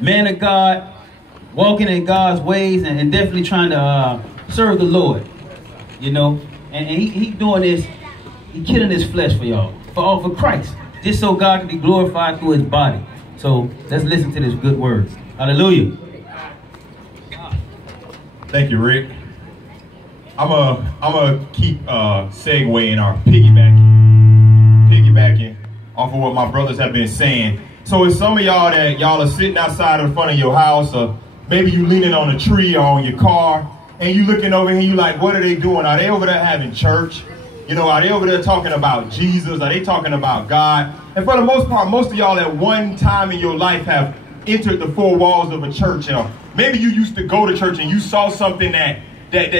man of God, walking in God's ways and definitely trying to serve the Lord, you know. And he doing this, he killing his flesh for y'all, for Christ, just so God can be glorified through his body. So let's listen to this good word. Hallelujah. Thank you, Rick. I'm a keep segueing or piggybacking off of what my brothers have been saying. So it's some of y'all that y'all are sitting outside in front of your house, or maybe you leaning on a tree or on your car, and you looking over here and you like, what are they doing? Are they over there having church? You know, are they over there talking about Jesus? Are they talking about God? And for the most part, most of y'all at one time in your life have entered the four walls of a church. Or maybe you used to go to church and you saw something that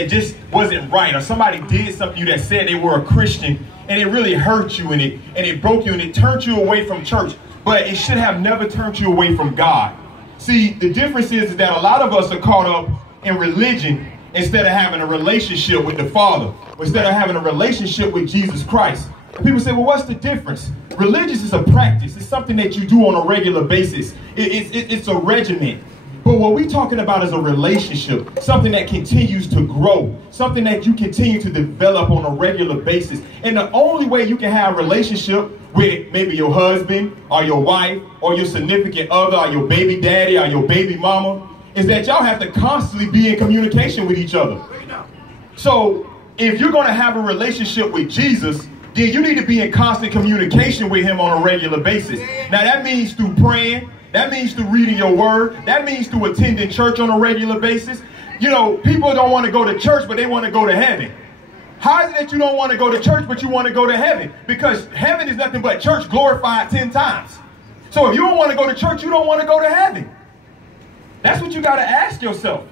just wasn't right, or somebody did something to you that said they were a Christian, and it really hurt you, and it broke you, and it turned you away from church. But it should have never turned you away from God. See, the difference is that a lot of us are caught up in religion instead of having a relationship with the Father, instead of having a relationship with Jesus Christ. And people say, well, what's the difference? Religious is a practice. It's something that you do on a regular basis. It's a regimen. But what we're talking about is a relationship, something that continues to grow, something that you continue to develop on a regular basis. And the only way you can have a relationship with maybe your husband or your wife or your significant other or your baby daddy or your baby mama is that y'all have to constantly be in communication with each other. So if you're going to have a relationship with Jesus, then you need to be in constant communication with him on a regular basis. Now that means through praying. That means through reading your word. That means through attending church on a regular basis. You know, people don't want to go to church, but they want to go to heaven. How is it that you don't want to go to church, but you want to go to heaven? Because heaven is nothing but church glorified 10 times. So if you don't want to go to church, you don't want to go to heaven. That's what you got to ask yourself.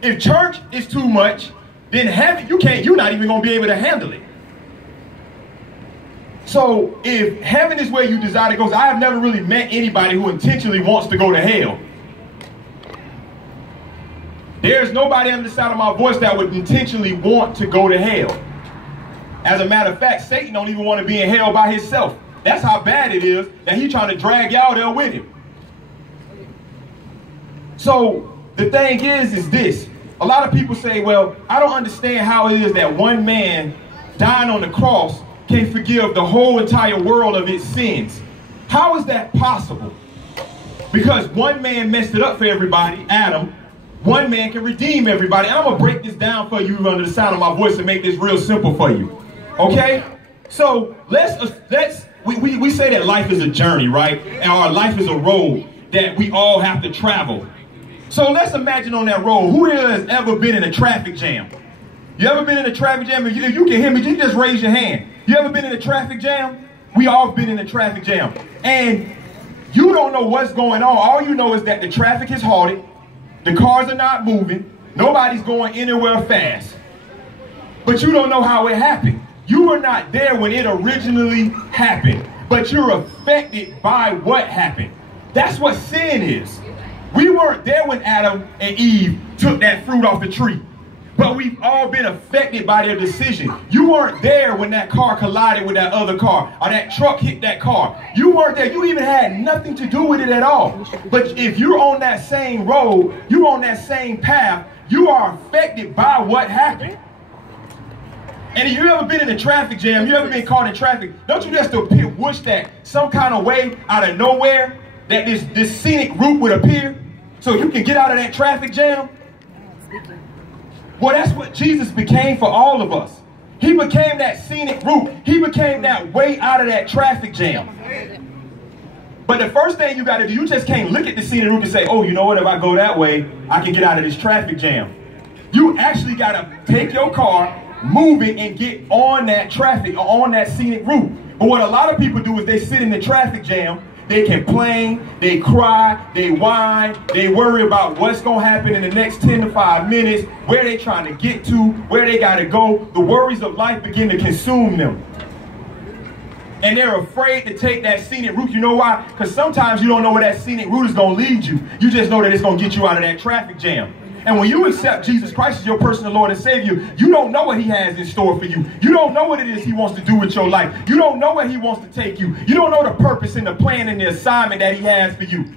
If church is too much, then heaven, you're not even going to be able to handle it. So if heaven is where you desire to go, I have never really met anybody who intentionally wants to go to hell. There's nobody under the sound of my voice that would intentionally want to go to hell. As a matter of fact, Satan don't even want to be in hell by himself. That's how bad it is that he's trying to drag y'all there with him. So the thing is this. A lot of people say, well, I don't understand how it is that one man dying on the cross can forgive the whole entire world of its sins. How is that possible? Because one man messed it up for everybody, Adam. One man can redeem everybody. I'm going to break this down for you under the sound of my voice and make this real simple for you. Okay? So we say that life is a journey, right? And our life is a road that we all have to travel. So let's imagine on that road, who here has ever been in a traffic jam? You ever been in a traffic jam? If you can hear me, you just raise your hand. You ever been in a traffic jam? We all been in a traffic jam. And you don't know what's going on. All you know is that the traffic is halted. The cars are not moving. Nobody's going anywhere fast. But you don't know how it happened. You were not there when it originally happened. But you're affected by what happened. That's what sin is. We weren't there when Adam and Eve took that fruit off the tree. But we've all been affected by their decision. You weren't there when that car collided with that other car, or that truck hit that car. You weren't there. You even had nothing to do with it at all. But if you're on that same road, you're on that same path, you are affected by what happened. And if you ever been in a traffic jam, you ever been caught in traffic, don't you just wish that some kind of way out of nowhere that this scenic route would appear so you can get out of that traffic jam? Well, that's what Jesus became for all of us. He became that scenic route. He became that way out of that traffic jam. But the first thing you got to do, you just can't look at the scenic route and say, oh, you know what, if I go that way, I can get out of this traffic jam. You actually got to take your car, move it, and get on that traffic or on that scenic route. But what a lot of people do is they sit in the traffic jam. They complain, they cry, they whine, they worry about what's going to happen in the next 10 to 5 minutes, where they trying to get to, where they got to go. The worries of life begin to consume them. And they're afraid to take that scenic route. You know why? Because sometimes you don't know where that scenic route is going to lead you. You just know that it's going to get you out of that traffic jam. And when you accept Jesus Christ as your personal Lord and Savior, you don't know what he has in store for you. You don't know what it is he wants to do with your life. You don't know where he wants to take you. You don't know the purpose and the plan and the assignment that he has for you.